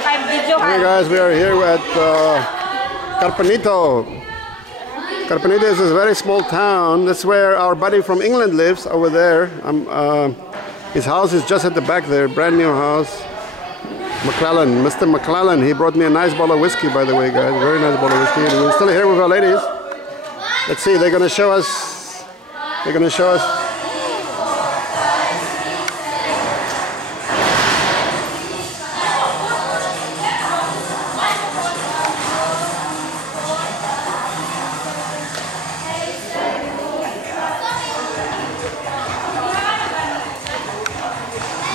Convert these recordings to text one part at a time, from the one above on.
Hey guys, we are here at Carpenito. Carpenito is a very small town. That's where our buddy from England lives, over there. His house is just at the back there, brand new house. Mcfarlane, Mr. Mcfarlane, he brought me a nice bottle of whiskey, by the way, guys. Very nice bottle of whiskey. And we're still here with our ladies. Let's see, they're gonna show us. They're gonna show us.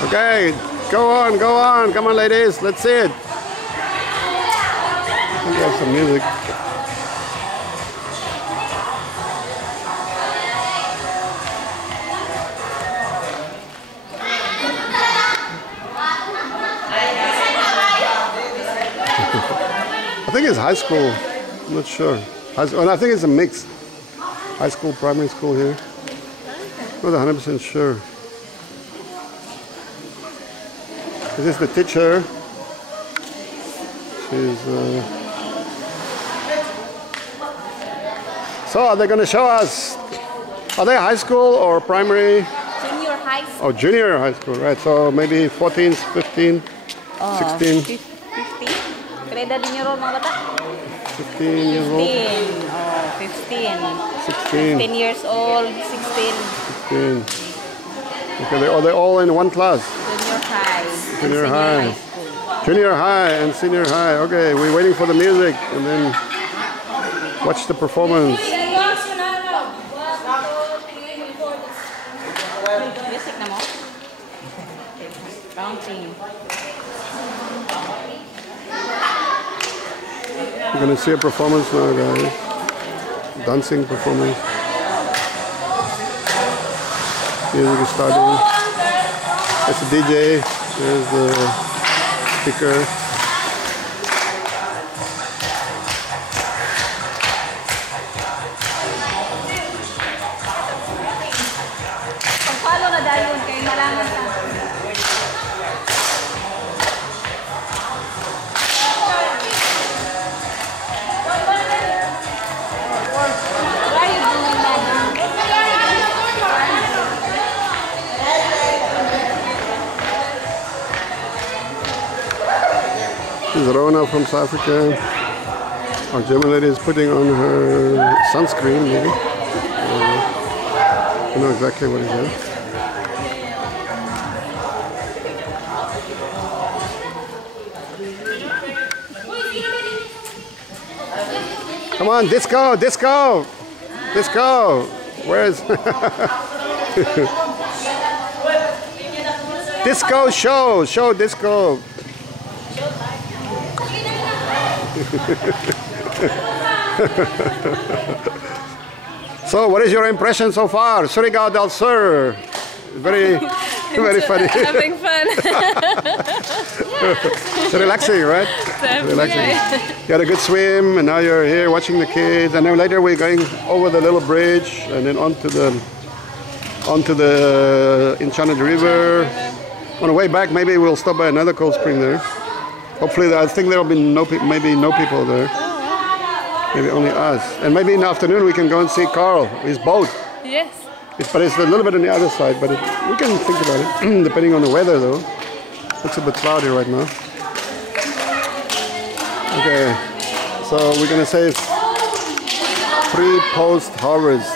Okay, go on, come on ladies, let's see it. I think we have some music. I think it's high school, I'm not sure. High school, I think it's a mix. High school, primary school here. Not 100% sure. This is the teacher. She's. So are they going to show us? Are they high school or primary? Junior high school. Oh, junior high school, right? So maybe 14, 15, 16. 15. Grade din yung mga bata? 15 years old. 15. Oh, 15. 16. 15 years old. 16. 16. Okay, they're all in one class. Junior high. Junior high. Junior high and senior high. Okay, we're waiting for the music and then watch the performance. Music na mo? Counting. We're gonna see a performance now, guys. Dancing performance. Music is starting. That's the DJ. There's the speaker. Pag-follow na dayon kay malangan ka. This is Rona from South Africa. Our German lady is putting on her sunscreen, maybe. I don't know exactly what it is. Come on, disco, disco, disco. Where's disco show? Show disco. So, what is your impression so far? Surigao del Sur. Very funny. Having fun. It's relaxing, right? Relaxing. You had a good swim, and now you're here watching the kids, and then later we're going over the little bridge, and then onto the Enchanted River. On the way back, maybe we'll stop by another cold spring there. Hopefully, I think there will be maybe no people there. Maybe only us. And maybe in the afternoon we can go and see Carl, his boat. Yes. But it's a little bit on the other side, but we can think about it, depending on the weather though. It's a bit cloudy right now. Okay, so we're gonna say pre-post-harvest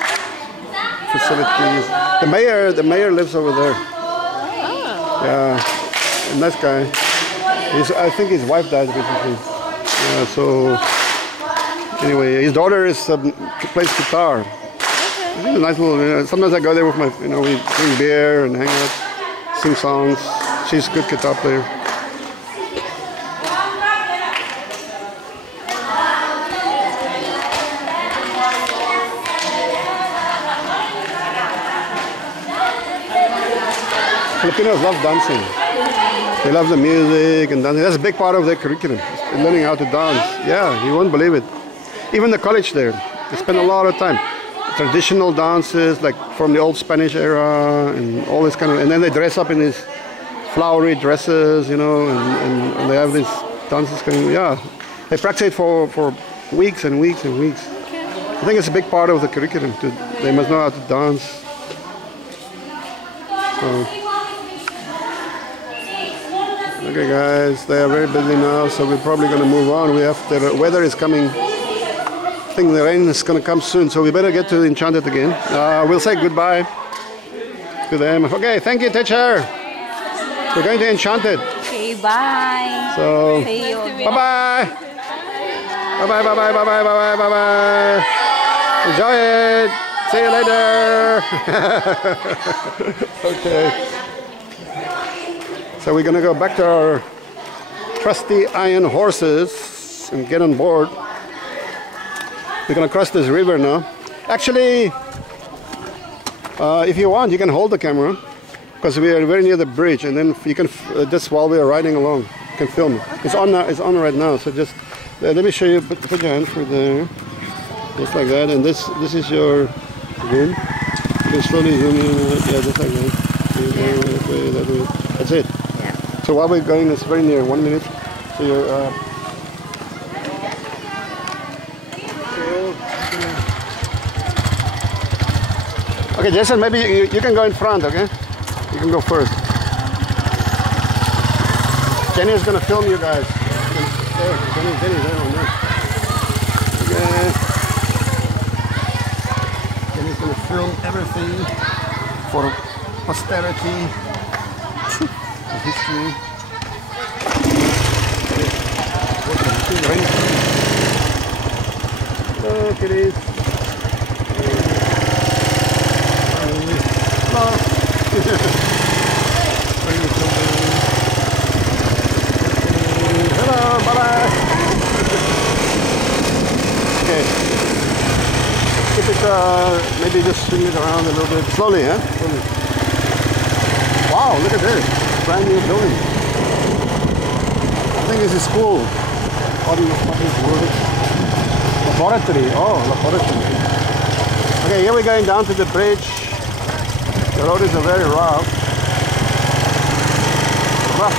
facilities. The mayor lives over there. Oh. Yeah, a nice guy. I think his wife died recently. Yeah, so anyway, his daughter plays guitar. It's a nice little. Sometimes I go there with my, we drink beer and hang out, sing songs. She's a good guitar player. Filipinos love dancing. They love the music and dancing. That's a big part of their curriculum, learning how to dance. Yeah, you won't believe it. Even the college there, they spend a lot of time. Traditional dances, like from the old Spanish era, and all this kind of, and then they dress up in these flowery dresses, and they have these dance is going. Yeah, they practice for weeks and weeks and weeks. Okay. I think it's a big part of the curriculum. They must know how to dance. So. Okay, guys, they are very busy now, so we're probably going to move on. The weather is coming. I think the rain is going to come soon, so we better get to Enchanted again. We'll say goodbye to them. Okay, thank you, teacher. We're going to Enchanted. Okay, bye. So, See you. bye-bye. Bye-bye, bye-bye, bye-bye, bye-bye, bye-bye. Enjoy it. See you later. Okay. So we're going to go back to our trusty iron horses and get on board. We're going to cross this river now. Actually, if you want, you can hold the camera because we are very near the bridge, and then you can just while we are riding along, you can film it. It's on now. It's on right now. So just let me show you. Put your hand through there, just like that. And this is your room. You can slowly zoom in. Yeah, just like that. That way. That's it. Yeah. So while we're going, it's very near. 1 minute. So you're. Okay, Jason, maybe you can go in front, okay? You can go first. Jenny is going to film you guys. There, Jenny's there on there. Okay. Jenny's going to film everything for posterity, for history. Hello, kitties. Hello, bye-bye. Okay. Keep it, maybe just swing it around a little bit. Slowly, huh? Slowly. Wow, look at this. Brand new building. I think this is school. What is word? Laboratory. Oh, laboratory. Okay, here we're going down to the bridge. The road is a very rough road.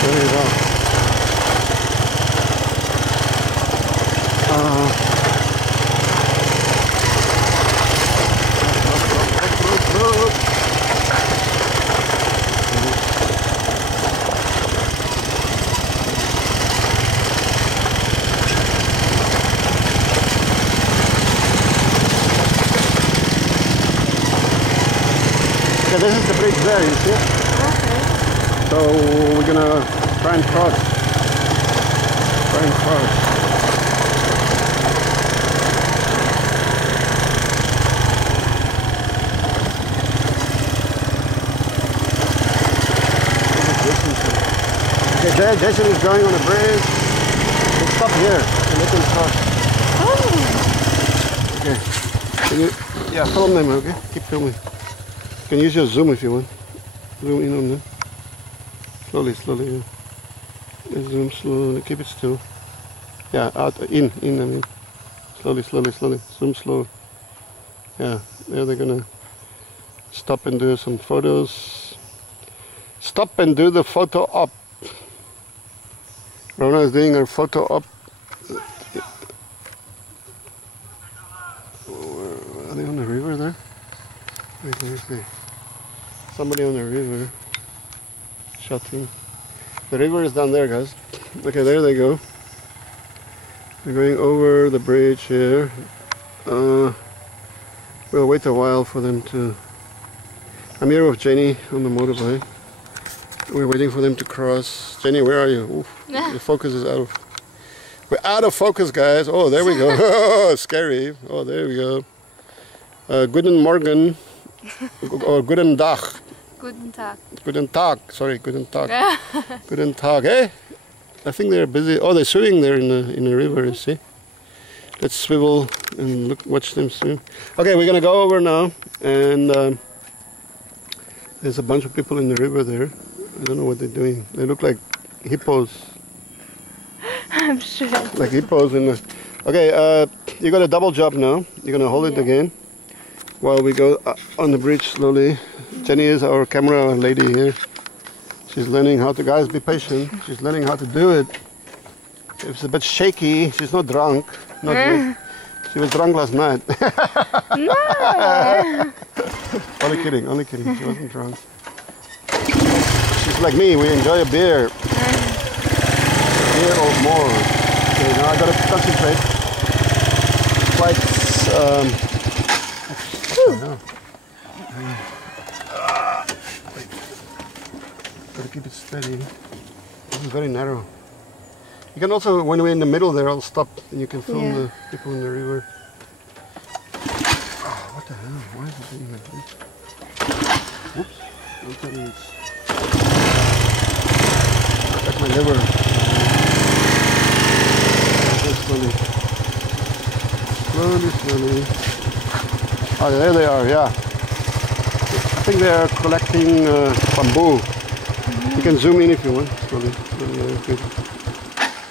Very rough. Okay, this is the bridge there, you see? Okay. So we're gonna try and cross. Okay, there, Jason is going on the bridge. We'll stop here and let him cross. Oh. Okay. Can you, yeah, film them, okay? Keep filming. You can use your zoom if you want. Zoom in on them. Slowly, yeah. Zoom slowly, keep it still. Yeah, out, in, I mean. Slowly. Zoom slow. Yeah, there they're gonna stop and do some photos. Stop and do the photo op. Rona is doing her photo op. Are they on the river there? Wait, let me see. Somebody on the river shooting. The river is down there, guys. Okay, there they go. They're going over the bridge here. We'll wait a while for them to... I'm here with Jenny on the motorbike. We're waiting for them to cross. Jenny, where are you? Oof, the focus is out of... We're out of focus, guys. Oh, there we go. Oh, scary. Oh, there we go. Guten Morgen. Or Guten Tag. Guten Tag. Guten Tag. Sorry, Guten Tag. Guten Tag. Hey, I think they're busy. Oh, they're swimming there in the river. You see? Let's swivel and look, watch them swim. Okay, we're gonna go over now, and there's a bunch of people in the river there. I don't know what they're doing. They look like hippos. I'm sure. Like hippos in the... Okay, you got a double job now. You're gonna hold it again while we go on the bridge slowly. Jenny is our camera lady here. She's learning how to, guys, be patient. She's learning how to do it. If it's a bit shaky, she's not drunk. Not yet. She was drunk last night. No. Only kidding, only kidding. She wasn't drunk. She's like me, we enjoy a beer. A beer or more. Okay, now I gotta concentrate. Quite, gotta keep it steady. This is very narrow. You can also, when we're in the middle there, I'll stop and you can film the people in the river. Oh, what the hell? Why is it doing like this? Whoops. Don't tell me it's... That's my liver. Slowly. Slowly, slowly. Oh, there they are, yeah. I think they are collecting bamboo. You can zoom in if you want. Slowly, slowly, good.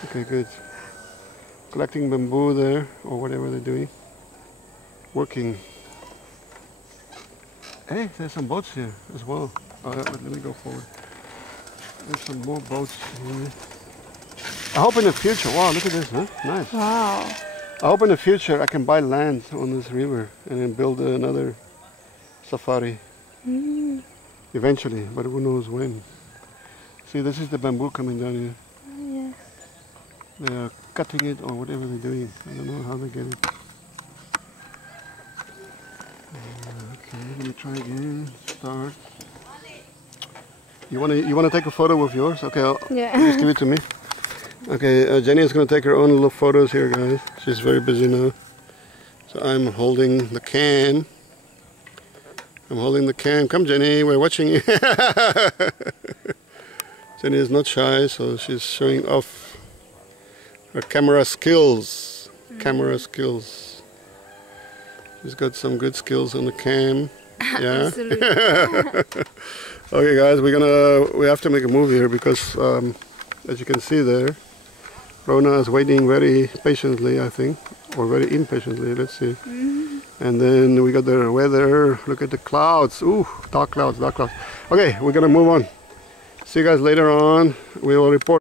Okay, good. Collecting bamboo there, or whatever they're doing. Working. Hey, there's some boats here as well. Oh, let me go forward. There's some more boats here. I hope in the future, wow, look at this, huh? Nice. Wow. I hope in the future I can buy land on this river and then build another safari. Eventually, but who knows when. See, this is the bamboo coming down here. Yeah. They are cutting it or whatever they're doing. I don't know how they get it. Okay, let me try again. Start. You wanna take a photo with yours? Okay, just give it to me. Okay, Jenny is gonna take her own little photos here, guys. She's very busy now. So I'm holding the can. I'm holding the can. Come, Jenny, we're watching you. Jenny is not shy, so she's showing off her camera skills. Camera skills. She's got some good skills on the cam. Yeah. Okay, guys, we have to make a move here because, as you can see there, Rona is waiting very patiently, I think, or very impatiently. Let's see. And then we got the weather. Look at the clouds. Ooh, dark clouds, dark clouds. Okay, we're gonna move on. See you guys later on. We will report.